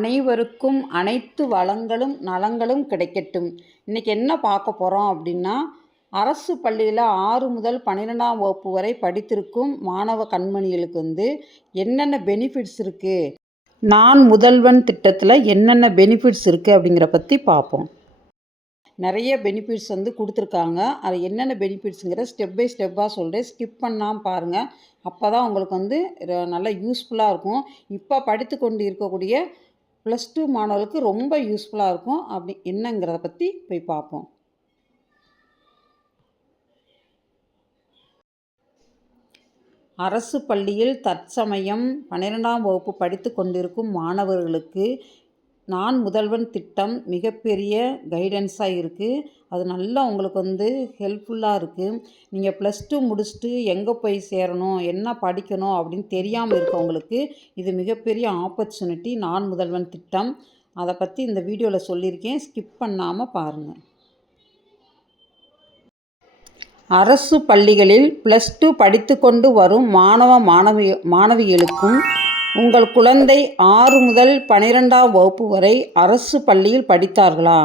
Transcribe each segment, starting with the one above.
அனைவருக்கும் அனைத்து வளங்களும் நலங்களும் கிடைக்கட்டும். இன்றைக்கி என்ன பார்க்க போகிறோம் அப்படின்னா, அரசு பள்ளியில் 6 முதல் 12ஆம் வகுப்பு வரை படித்திருக்கும் மாணவ கண்மணிகளுக்கு என்னென்ன பெனிஃபிட்ஸ் இருக்குது, நான் முதல்வன் திட்டத்தில் என்னென்ன பெனிஃபிட்ஸ் இருக்குது அப்படிங்கிற பற்றி பார்ப்போம். நிறைய பெனிஃபிட்ஸ் கொடுத்துருக்காங்க. அது என்னென்ன பெனிஃபிட்ஸுங்கிற ஸ்டெப் பை ஸ்டெப்பாக சொல்கிறேன். ஸ்கிப் பண்ணாமல் பாருங்கள். அப்போ தான் உங்களுக்கு நல்லா யூஸ்ஃபுல்லாக இருக்கும். இப்போ படித்து கொண்டு இருக்கக்கூடிய +2 மாணவர்களுக்கு ரொம்ப யூஸ்ஃபுல்லாக இருக்கும். அப்படி என்னங்கிறத பற்றி போய் பார்ப்போம். அரசு பள்ளியில் தற்சமயம் 12ஆம் வகுப்பு படித்து கொண்டிருக்கும் மாணவர்களுக்கு நான் முதல்வன் திட்டம் மிகப்பெரிய கைடன்ஸாக இருக்குது. அது நல்லா உங்களுக்கு ஹெல்ப்ஃபுல்லாக இருக்குது. நீங்கள் +2 முடிச்சுட்டு எங்கே போய் சேரணும், என்ன படிக்கணும் அப்படின்னு தெரியாமல் இருக்கவங்களுக்கு இது மிகப்பெரிய ஆப்பர்ச்சுனிட்டி. நான் முதல்வன் திட்டம் அதை பற்றி இந்த வீடியோவில் சொல்லியிருக்கேன். ஸ்கிப் பண்ணாமல் பாருங்கள். அரசு பள்ளிகளில் +2 படித்து கொண்டு வரும் மாணவிகளுக்கும் உங்கள் குழந்தை 6 முதல் 12ஆம் வகுப்பு வரை அரசு பள்ளியில் படித்தார்களா?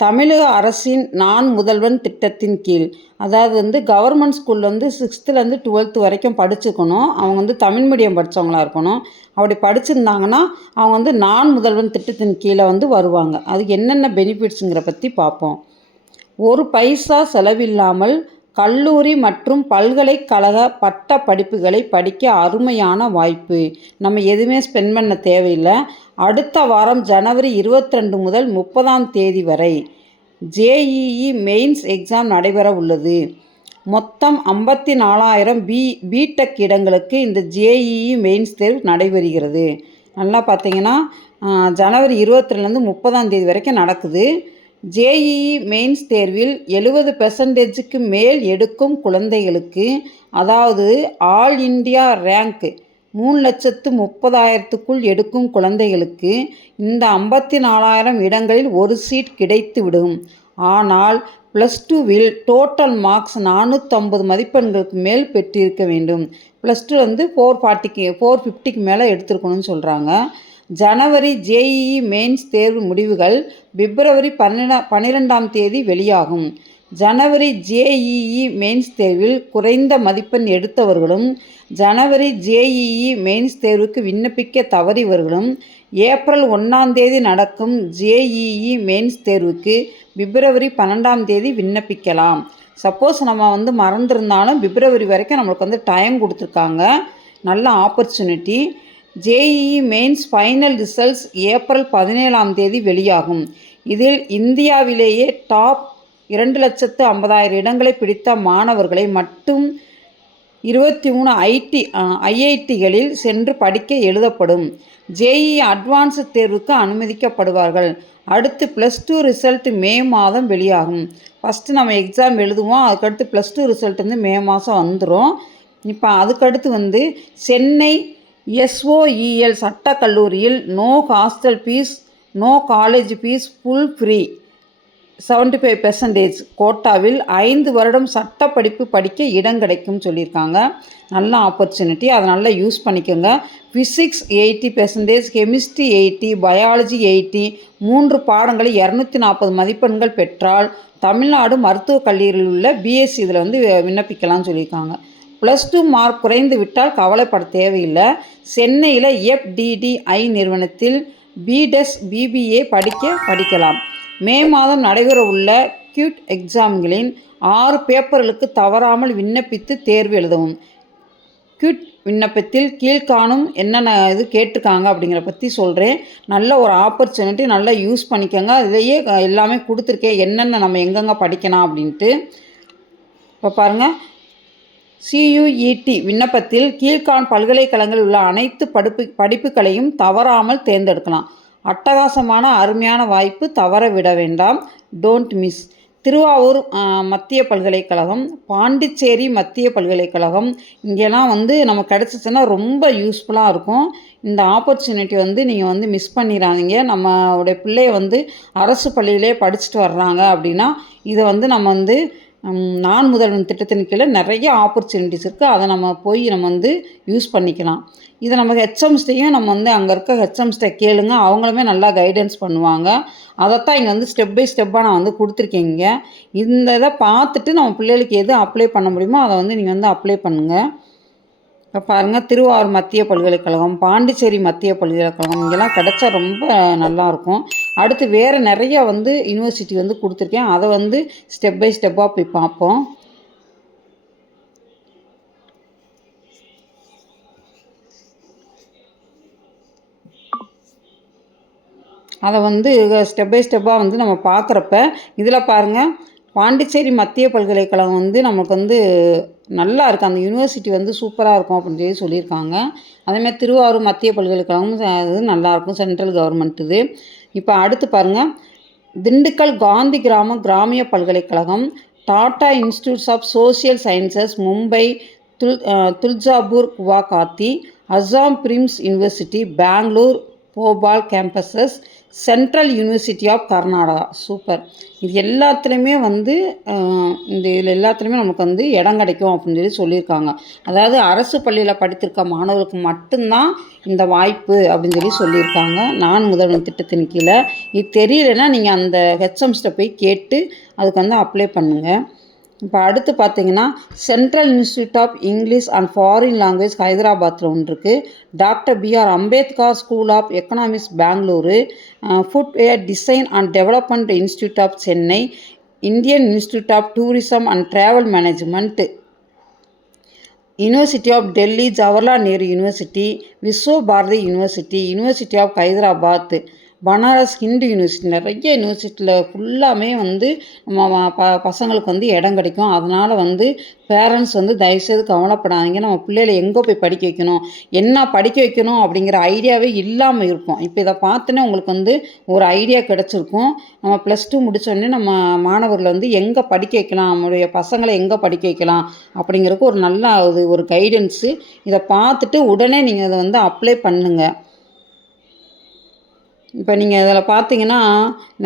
தமிழக அரசின் நான் முதல்வன் திட்டத்தின் கீழ், அதாவது கவர்மெண்ட் ஸ்கூல் 6th 12th வரைக்கும் படிச்சுக்கணும். அவங்க தமிழ் மீடியம் படித்தவங்களாக இருக்கணும். அப்படி படிச்சிருந்தாங்கன்னா அவங்க நான் முதல்வன் திட்டத்தின் கீழே வருவாங்க. அதுக்கு என்னென்ன பெனிஃபிட்ஸுங்கிற பற்றி பார்ப்போம். 1 பைசா செலவில்லாமல் கல்லூரி மற்றும் பல்கலைக்கழக பட்ட படிப்புகளை படிக்க அருமையான வாய்ப்பு. நம்ம எதுவுமே ஸ்பெண்ட் பண்ண தேவையில்லை. அடுத்த வாரம் ஜனவரி 22 முதல் 30ஆம் தேதி வரை JEE மெயின்ஸ் எக்ஸாம் நடைபெற உள்ளது. மொத்தம் 54,000 பிடெக் இடங்களுக்கு இந்த JEE மெயின்ஸ் தேர்வு நடைபெறுகிறது. நல்லா பார்த்தீங்கன்னா ஜனவரி 22லேருந்து 30ஆம் தேதி வரைக்கும் நடக்குது. JEE மெயின்ஸ் தேர்வில் 70% மேல் எடுக்கும் குழந்தைகளுக்கு, அதாவது ஆல் இண்டியா ரேங்க் 3,30,000க்குள் எடுக்கும் குழந்தைகளுக்கு இந்த 54,000 இடங்களில் ஒரு சீட் கிடைத்துவிடும். ஆனால் +2வில் டோட்டல் மார்க்ஸ் 450 மதிப்பெண்களுக்கு மேல் பெற்றிருக்க வேண்டும். +2 450க்கு மேலே எடுத்துருக்கணும்னு சொல்கிறாங்க. ஜனவரி JEE மெயின்ஸ் தேர்வு முடிவுகள் பிப்ரவரி 12ஆம் தேதி வெளியாகும். ஜனவரி JEE மெயின்ஸ் தேர்வில் குறைந்த மதிப்பெண் எடுத்தவர்களும் ஜனவரி JEE மெயின்ஸ் தேர்வுக்கு விண்ணப்பிக்க தவறியவர்களும் ஏப்ரல் 1ஆம் தேதி நடக்கும் JEE மெயின்ஸ் தேர்வுக்கு பிப்ரவரி 12ஆம் தேதி விண்ணப்பிக்கலாம். சப்போஸ் நம்ம மறந்துருந்தாலும் பிப்ரவரி வரைக்கும் நம்மளுக்கு டைம் கொடுத்துருக்காங்க. நல்ல opportunity. JEE mains final results April 17ஆம் தேதி வெளியாகும். இதில் இந்தியாவிலேயே டாப் 2,50,000 இடங்களை பிடித்த மாணவர்களை மட்டும் 23 IITகளில் சென்று படிக்க எழுதப்படும். JEE அட்வான்ஸ் தேர்வுக்கு அனுமதிக்கப்படுவார்கள். அடுத்து +2 ரிசல்ட் மே மாதம் வெளியாகும். ஃபஸ்ட்டு நம்ம எக்ஸாம் எழுதுவோம். அதுக்கடுத்து +2 ரிசல்ட் மே மாதம் வந்துடும். இப்போ அதுக்கடுத்து சென்னை SOEL சட்டக்கல்லூரியில் no hostel fees, no college fees, full free 75% கோட்டாவில் 5 வருடம் சட்ட படிப்பு படிக்க இடம் கிடைக்கும் சொல்லியிருக்காங்க. நல்ல ஆப்பர்ச்சுனிட்டி. அதை நல்லா யூஸ் பண்ணிக்கோங்க. ஃபிசிக்ஸ் 80%, கெமிஸ்ட்ரி 80, பயாலஜி 80, 3 பாடங்களில் 240 மதிப்பெண்கள் பெற்றால் தமிழ்நாடு மருத்துவக் கல்லூரியில் உள்ள BSc இதில் விண்ணப்பிக்கலாம்னு சொல்லியிருக்காங்க. +2 மார்க் குறைந்து விட்டால் கவலைப்பட தேவையில்லை. சென்னையில் FDDI நிறுவனத்தில் BDES BBA படிக்கலாம். மே மாதம் நடைபெற உள்ள QUT எக்ஸாம்களின் 6 பேப்பர்களுக்கு தவறாமல் விண்ணப்பித்து தேர்வு எழுதவும். QUT விண்ணப்பத்தில் கீழ்காணும் என்னென்ன கேட்டிருக்காங்க அப்படிங்கிற பற்றி சொல்கிறேன். நல்ல ஒரு ஆப்பர்ச்சுனிட்டி. நல்லா யூஸ் பண்ணிக்கோங்க. அதிலேயே எல்லாமே கொடுத்துருக்கேன், என்னென்ன நம்ம எங்கெங்கே படிக்கலாம் அப்படின்ட்டு. இப்போ பாருங்கள், CUET விண்ணப்பத்தில் கீழ்காணும் பல்கலைக்கழகங்களில் உள்ள அனைத்து படிப்புகளையும் தவறாமல் தேர்ந்தெடுக்கலாம். அட்டகாசமான அருமையான வாய்ப்பு, தவற விட வேண்டாம். Don't miss. திருவாரூர் மத்திய பல்கலைக்கழகம், பாண்டிச்சேரி மத்திய பல்கலைக்கழகம், இங்கெல்லாம் நமக்கு கிடச்சிச்சின்னா ரொம்ப யூஸ்ஃபுல்லாக இருக்கும். இந்த ஆப்பர்ச்சுனிட்டி நீங்கள் மிஸ் பண்ணிடாதீங்க. நம்மளுடைய பிள்ளைய அரசு பள்ளியிலே படிச்சுட்டு வர்றாங்க அப்படின்னா இதை நம்ம நான் முதல்வன் திட்டத்தின் கீழே நிறைய ஆப்பர்ச்சுனிட்டிஸ் இருக்குது. அதை நம்ம போய் யூஸ் பண்ணிக்கலாம். இதை நம்ம ஹெச்எம்ஸ்டையும் நம்ம வந்து அங்கே இருக்க ஹெச்எம்ஸ்ட்டை கேளுங்க, அவங்களுமே நல்லா கைடன்ஸ் பண்ணுவாங்க. அதைத்தான் இங்கே வந்து ஸ்டெப் பை ஸ்டெப்பாக நான் வந்து கொடுத்துருக்கேங்க. இந்த இதை பார்த்துட்டு நம்ம பிள்ளைகளுக்கு எது அப்ளை பண்ண முடியுமோ அதை வந்து நீங்கள் வந்து அப்ளை பண்ணுங்கள். இப்போ பாருங்கள், திருவாரூர் மத்திய பல்கலைக்கழகம், பாண்டிச்சேரி மத்திய பல்கலைக்கழகம் இங்கெல்லாம் கிடச்சா ரொம்ப நல்லாயிருக்கும். அடுத்து வேறு நிறையா வந்து யூனிவர்சிட்டி வந்து கொடுத்துருக்கேன். அதை வந்து ஸ்டெப் பை ஸ்டெப்பாக போய் பார்ப்போம். அதை வந்து ஸ்டெப் பை ஸ்டெப்பாக வந்து நம்ம பார்க்குறப்ப இதில் பாருங்கள், பாண்டிச்சேரி மத்திய பல்கலைக்கழகம் வந்து நமக்கு வந்து நல்லா இருக்குது. அந்த யூனிவர்சிட்டி வந்து சூப்பராக இருக்கும் அப்படின்னு சொல்லியிருக்காங்க. அதேமாதிரி திருவாரூர் மத்திய பல்கலைக்கழகமும் அது நல்லாயிருக்கும், சென்ட்ரல் கவர்மெண்ட் இது. இப்போ அடுத்து பாருங்கள், திண்டுக்கல் காந்தி கிராமிய பல்கலைக்கழகம், Tata institutes of social sciences Mumbai, Tuljapur Guwahati, Azim Premji university Bangalore Bhopal campuses, central university of Karnataka. Super. இது எல்லாத்துலேயுமே வந்து இதில் எல்லாத்துலேயுமே நமக்கு வந்து இடம் கிடைக்கும் அப்படின்னு சொல்லியிருக்காங்க. அதாவது அரசு பள்ளியில் படித்திருக்க மாணவர்களுக்கு மட்டும்தான் இந்த வாய்ப்பு அப்படின்னு சொல்லியிருக்காங்க. நான் முதல்வன் திட்டத்தின் கீழே. இது தெரியலைன்னா நீங்கள் அந்த ஹெச்எம்ஸ்ட்டை போய் கேட்டு அதுக்கு வந்து அப்ளை பண்ணுங்கள். இப்போ அடுத்து பார்த்தீங்கன்னா, central institute of English and foreign language ஹைதராபாத்தில் ஒன்று இருக்குது. Doctor B R Ambedkar school of economics Bengaluru, footwear design and development institute of Chennai, Indian institute of tourism and travel management, university of Delhi, Jawaharlal Nehru university, Vishwa Bharati university, university of Hyderabad, Banaras Hindu university, நிறைய யூனிவர்சிட்டியில் ஃபுல்லாமே வந்து நம்ம பசங்களுக்கு வந்து இடம் கிடைக்கும். அதனால் வந்து பேரண்ட்ஸ் வந்து தயவுசெய்து கவலைப்படாதீங்க. நம்ம பிள்ளைகளை எங்கே போய் படிக்க வைக்கணும், என்ன படிக்க வைக்கணும் அப்படிங்கிற ஐடியாவே இல்லாமல் இருப்போம். இப்போ இதை பார்த்தோன்னே உங்களுக்கு வந்து ஒரு ஐடியா கிடச்சிருக்கும். நம்ம +2 முடித்தோடனே நம்ம மாணவர்களை வந்து எங்கே படிக்க வைக்கலாம், நம்மளுடைய பசங்களை எங்கே படிக்க வைக்கலாம் அப்படிங்கிறதுக்கு ஒரு நல்ல ஒரு கைடன்ஸு. இதை பார்த்துட்டு உடனே நீங்கள் இதை வந்து அப்ளை பண்ணுங்கள். இப்போ நீங்கள் இதில் பார்த்தீங்கன்னா,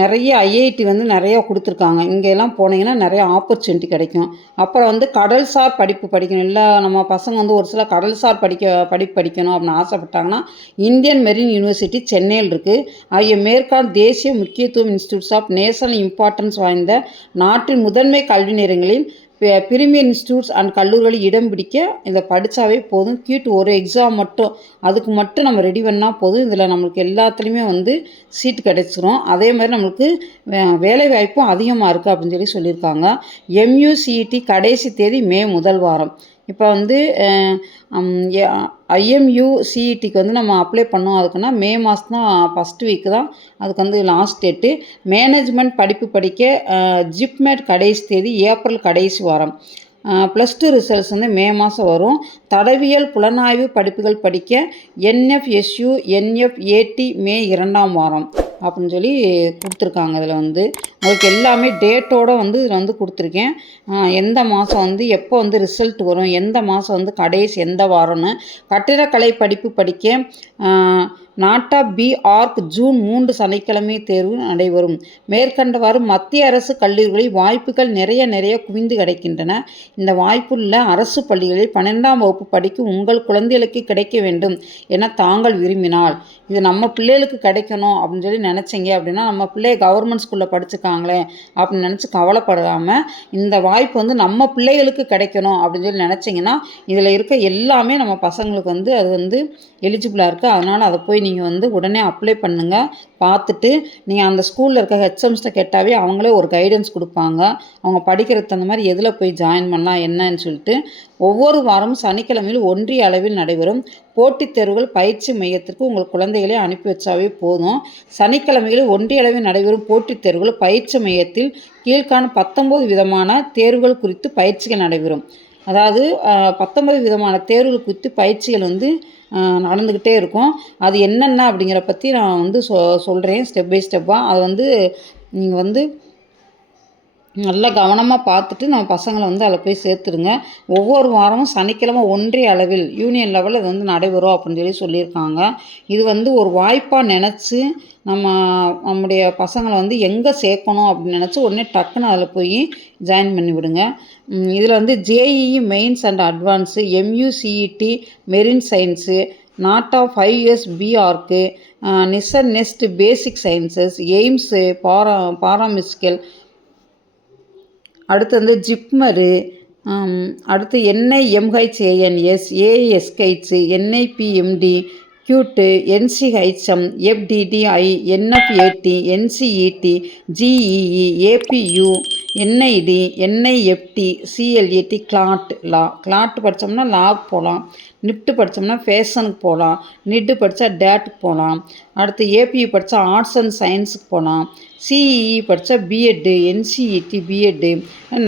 நிறைய ஐஐடி வந்து நிறையா கொடுத்துருக்காங்க. இங்கெல்லாம் போனீங்கன்னா நிறைய ஆப்பர்ச்சுனிட்டி கிடைக்கும். அப்புறம் வந்து கடல்சார் படிப்பு படிக்கணும், இல்லை நம்ம பசங்க வந்து ஒரு சில கடல்சார் படிப்பு படிக்கணும் அப்படின்னு ஆசைப்பட்டாங்கன்னா, இந்தியன் மெரின் யூனிவர்சிட்டி சென்னையில் இருக்குது. ஆகிய மேற்காண் தேசிய முக்கியத்துவம் இன்ஸ்டியூட்ஸ் ஆஃப் நேஷனல் இம்பார்ட்டன்ஸ் வாய்ந்த நாட்டின் முதன்மை கல்வி நிலையங்களில் பிரிமியர் இன்ஸ்டியூட்ஸ் அண்ட் கல்லூரிகளில் இடம் பிடிக்க இதை படித்தாவே போதும். கீட்டு ஒரு எக்ஸாம் மட்டும், அதுக்கு மட்டும் நம்ம ரெடி பண்ணால் போதும். இதில் நம்மளுக்கு எல்லாத்துலேயுமே வந்து சீட் கிடச்சிரும். அதே மாதிரி நம்மளுக்கு வேலை வாய்ப்பும் அதிகமாக இருக்குது அப்படின்னு சொல்லியிருக்காங்க. MUCET கடைசி தேதி மே 1 வாரம். இப்போ வந்து IMUCETக்கு வந்து நம்ம அப்ளை பண்ணோம். அதுக்குன்னா மே மாதம் தான் ஃபஸ்ட் வீக்கு தான் அதுக்கு வந்து லாஸ்ட் டேட்டு. மேனேஜ்மெண்ட் படிப்பு படிக்க ஜிப்மேட் கடைசி தேதி ஏப்ரல் கடைசி வாரம். +2 ரிசல்ட்ஸ் வந்து மே மாதம் வரும். தடவியல் புலனாய்வு படிப்புகள் படிக்க NFSU NFAT மே 2ஆம் வாரம் அப்படின்னு சொல்லி கொடுத்துருக்காங்க. இதில் வந்து உங்களுக்கு எல்லாமே டேட்டோடு வந்து இதில் வந்து கொடுத்துருக்கேன். எந்த மாதம் வந்து எப்போ வந்து ரிசல்ட் வரும், எந்த மாதம் வந்து கடைசி எந்த வாரம்னு. கட்டிடக்கலை படிப்பு படிக்க நாட்டா BARC ஜூன் 3 சனிக்கிழமை தேர்வு நடைபெறும். மேற்கண்டவாறு மத்திய அரசு கல்லூரிகளில் வாய்ப்புகள் நிறைய குவிந்து கிடைக்கின்றன. இந்த வாய்ப்புள்ள அரசு பள்ளிகளில் 12ஆம் வகுப்பு படிக்கும் உங்கள் குழந்தைகளுக்கு கிடைக்க வேண்டும் என தாங்கள் விரும்பினால், இது நம்ம பிள்ளைகளுக்கு கிடைக்கணும் அப்படின்னு சொல்லி நினச்சிங்க அப்படின்னா, நம்ம பிள்ளைய கவர்மெண்ட் ஸ்கூலில் படிச்சுக்காங்களே அப்படின்னு நினச்சி கவலைப்படாமல், இந்த வாய்ப்பு வந்து நம்ம பிள்ளைகளுக்கு கிடைக்கணும் அப்படின்னு சொல்லி நினச்சிங்கன்னா, இதில் இருக்க எல்லாமே நம்ம பசங்களுக்கு வந்து அது வந்து எலிஜிபிளாக இருக்குது. அதனால் அதை போய் நீங்கள் வந்து உடனே அப்ளை பண்ணுங்கள். பார்த்துட்டு நீங்கள் அந்த ஸ்கூலில் இருக்க ஹெச்எம்ஸ்ட்டை கேட்டாவே அவங்களே ஒரு கைடன்ஸ் கொடுப்பாங்க. அவங்க படிக்கிறதுக்கு தகுந்த மாதிரி எதில் போய் ஜாயின் பண்ணலாம் என்னன்னு சொல்லிட்டு. ஒவ்வொரு வாரமும் சனிக்கிழமையில் ஒன்றிய அளவில் நடைபெறும் போட்டித் தேர்வுகள் பயிற்சி மையத்திற்கு உங்கள் குழந்தைகளை அனுப்பி வச்சாவே போதும். சனிக்கிழமைகளில் ஒன்றிய அளவில் நடைபெறும் போட்டித் தேர்வுகள் பயிற்சி மையத்தில் கீழ்காணும் 19 விதமான தேர்வுகள் குறித்து பயிற்சிகள் நடைபெறும். அதாவது 19 விதமான தேர்வுகள் குறித்து பயிற்சிகள் வந்து நடந்துக்கிட்டே இருக்கும். அது என்னென்ன அப்படிங்கிற பற்றி நான் வந்து சொல்கிறேன் ஸ்டெப் பை ஸ்டெப்பாக. அது வந்து நீங்கள் வந்து நல்லா கவனமாக பார்த்துட்டு நம்ம பசங்களை வந்து அதில் போய் சேர்த்துருங்க. ஒவ்வொரு வாரமும் சனிக்கிழமை ஒன்றிய அளவில் யூனியன் லெவலில் இது வந்து நடைபெறும் அப்படின்னு சொல்லியிருக்காங்க. இது வந்து ஒரு வாய்ப்பாக நினச்சி நம்முடைய பசங்களை வந்து எங்கே சேர்க்கணும் அப்படின்னு நினச்சி உடனே டக்குன்னு அதில் போய் ஜாயின் பண்ணி விடுங்க. இதில் வந்து JEE mains and advance, MUCET marine science, நாட்டா 5 years பிஆர்க்கு, நிசன் next basic sciences, AIIMS paramedical, அடுத்து வந்து ஜிப்மரு, அடுத்து NIMHANS, ASKைட்ஸு, NIPMD, cute, NCHM, FDDI, NFAT, NCET, GEE, APU, NID, NIFT, CLAT, Claude படித்தோம்னா லாப் போகலாம், நிஃப்ட் படித்தோம்னா ஃபேஷனுக்கு போகலாம், நிட்டு படித்தா டேட்டுக்கு போகலாம், அடுத்து ஏபியு படித்தா ஆர்ட்ஸ் அண்ட் சயின்ஸுக்கு போகலாம், சிஇஇ படித்தா பிஎட்டு, NCET பிஎட்டு,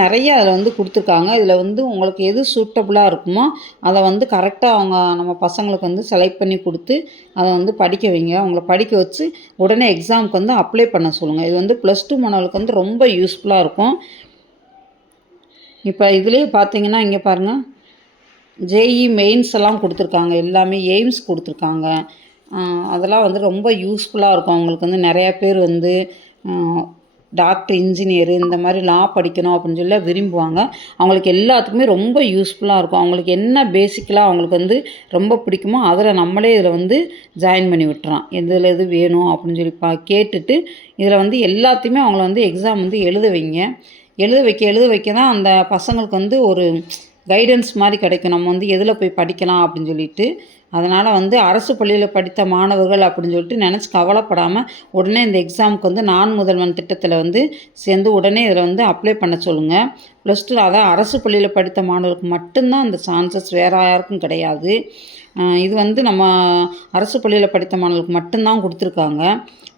நிறைய அதில் வந்து கொடுத்துருக்காங்க. இதில் வந்து உங்களுக்கு எது சூட்டபுளாக இருக்குமோ அதை வந்து கரெக்டாக நம்ம பசங்களுக்கு வந்து செலக்ட் பண்ணி கொடுத்து அதை வந்து படிக்க வைங்க. அவங்கள படிக்க வச்சு உடனே எக்ஸாமுக்கு வந்து அப்ளை பண்ண சொல்லுங்கள். இது வந்து +2 மாணவர்களுக்கு வந்து ரொம்ப யூஸ்ஃபுல்லாக இருக்கும். இப்போ இதுலேயே பார்த்தீங்கன்னா இங்கே பாருங்கள், ஜேஇ மெயின்ஸ் எல்லாம் கொடுத்துருக்காங்க, எல்லாமே எய்ம்ஸ் கொடுத்துருக்காங்க. அதெல்லாம் வந்து ரொம்ப யூஸ்ஃபுல்லாக இருக்கும். அவங்களுக்கு வந்து நிறையா பேர் வந்து டாக்டர், இன்ஜினியரு இந்த மாதிரி லா படிக்கணும் அப்படின்னு சொல்லி விரும்புவாங்க. அவங்களுக்கு எல்லாத்துக்குமே ரொம்ப யூஸ்ஃபுல்லாக இருக்கும். அவங்களுக்கு என்ன பேசிக்கலாக அவங்களுக்கு வந்து ரொம்ப பிடிக்குமோ அதில் நம்மளே இதில் வந்து ஜாயின் பண்ணி விட்டுறோம். எதில் எது வேணும் அப்படின்னு சொல்லி கேட்டுட்டு இதில் வந்து எல்லாத்தையுமே அவங்கள வந்து எக்ஸாம் வந்து எழுத வைங்க. எழுத வைக்க தான் அந்த பசங்களுக்கு வந்து ஒரு கைடன்ஸ் மாதிரி கிடைக்கும். நம்ம வந்து எதில் போய் படிக்கலாம் அப்படின்னு சொல்லிட்டு. அதனால் வந்து அரசு பள்ளியில் படித்த மாணவர்கள் அப்படின்னு சொல்லிட்டு நினச்சி கவலைப்படாமல் உடனே இந்த எக்ஸாமுக்கு வந்து நான் முதல்வன் திட்டத்தில் வந்து சேர்ந்து உடனே இதில் வந்து அப்ளை பண்ண சொல்லுங்கள். +2 அதான் அரசு பள்ளியில் படித்த மாணவர்களுக்கு மட்டும்தான் அந்த சான்சஸ், வேறு யாருக்கும் கிடையாது. இது வந்து நம்ம அரசு பள்ளியில் படித்த மாணவர்களுக்கு மட்டும்தான் கொடுத்துருக்காங்க.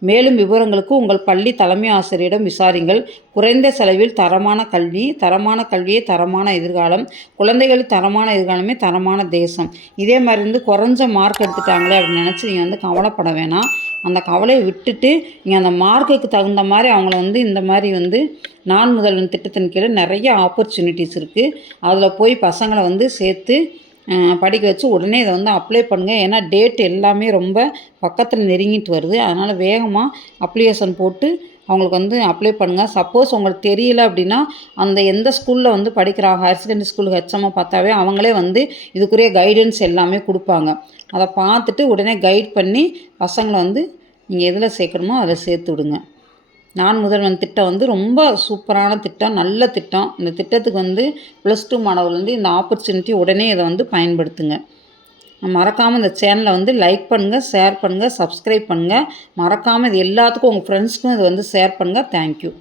மேலும் விவரங்களுக்கு உங்கள் பள்ளி தலைமை ஆசிரியரிடம் விசாரிங்கள். குறைந்த செலவில் தரமான கல்வியே தரமான எதிர்காலம், குழந்தைகள் தரமான எதிர்காலமே தரமான தேசம். இதே மாதிரி வந்து குறைஞ்ச மார்க் எடுத்துட்டாங்களே அப்படின்னு நினச்சி நீங்கள் வந்து கவலைப்பட வேணாம். அந்த கவலையை விட்டுட்டு நீங்கள் அந்த மார்க்குக்கு தகுந்த மாதிரி அவங்கள வந்து இந்த மாதிரி வந்து நான் முதல்வன் திட்டத்தின் கீழே நிறைய ஆப்பர்ச்சுனிட்டிஸ் இருக்குது. அதில் போய் பசங்களை வந்து சேர்த்து படிக்க வச்சு உடனே இதை வந்து அப்ளை பண்ணுங்கள். ஏன்னா டேட் எல்லாமே ரொம்ப பக்கத்தில் நெருங்கிட்டு வருது. அதனால் வேகமாக அப்ளிகேஷன் போட்டு அவங்களுக்கு வந்து அப்ளை பண்ணுங்கள். சப்போஸ் உங்களுக்கு தெரியல அப்படின்னா அந்த எந்த ஸ்கூலில் வந்து படிக்கிறாங்க, ஹையர் செகண்டரி ஸ்கூல் ஹெச்எம்மை பார்த்தாவே அவங்களே வந்து இதுக்குரிய கைடன்ஸ் எல்லாமே கொடுப்பாங்க. அதை பார்த்துட்டு உடனே கைட் பண்ணி பசங்களை வந்து நீங்கள் எதில் சேர்க்கணுமோ அதில் சேர்த்து விடுங்க. நான் முதல்வன் திட்டம் வந்து ரொம்ப சூப்பரான திட்டம், நல்ல திட்டம். இந்த திட்டத்துக்கு வந்து +2 மாணவர்கள் வந்து இந்த ஆப்பர்ச்சுனிட்டி உடனே இதை வந்து பயன்படுத்துங்க. மறக்காமல் இந்த சேனலை வந்து லைக் பண்ணுங்கள், ஷேர் பண்ணுங்கள், சப்ஸ்கிரைப் பண்ணுங்கள். மறக்காமல் இது எல்லாத்துக்கும் உங்கள் ஃப்ரெண்ட்ஸ்க்கும் இதை வந்து ஷேர் பண்ணுங்கள். தேங்க்யூ.